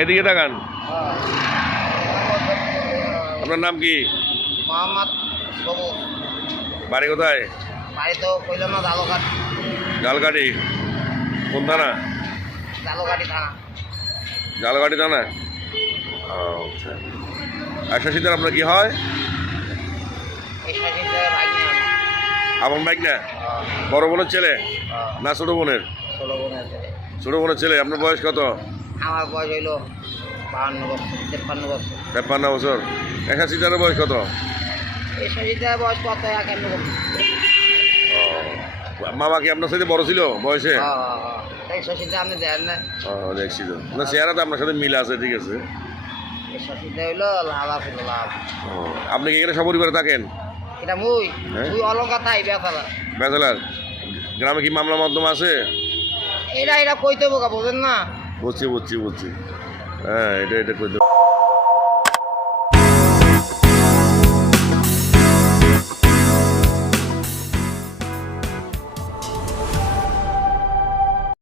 এদিকে তাকান। আপনার নাম কি? মোহাম্মদ সবুজ। বাড়ি কোথায়? বাড়ি তো কইলাম না, জালকাট। জালকাঠি কোন থানা? জালকাটি থানা। জালকাঠি থানা। আচ্ছা, আশা শীতের আপনার কি হয়? এই শাসিতে বাইক নিয়ে আমি। আমার বাইক না? বড় বোনের ছেলে না ছোট বোনের? 16 বোনের ছেলে। ছোট বোনের ছেলে। আপনার বয়স কত? আমার বয়স হইল 52 বছর, 53 বছর। 53 বছর। আশা শীতের বয়স কত? এই শাসিতে বয়স কত? 51 বছর। মামা কি আপনার সাথে বড় ছিল বয়সে? এই শাসিতে আপনি দেন না? দেখছি তো না, চেহারা তো আপনার সাথে মিল আছে, ঠিক আছে। এই শাসিতে হইলো লাভ ছিল লাভ। আপনি কি এখানে সপরিবারে থাকেন? এটা মুই অলঙ্কার তাই বেচারা। ব্যাচেলার। গ্রামে কি মামলা মাধ্যম আছে? এটা কইতে বোকা বোঝেন না। বুঝছি। হ্যাঁ, এটা কইতে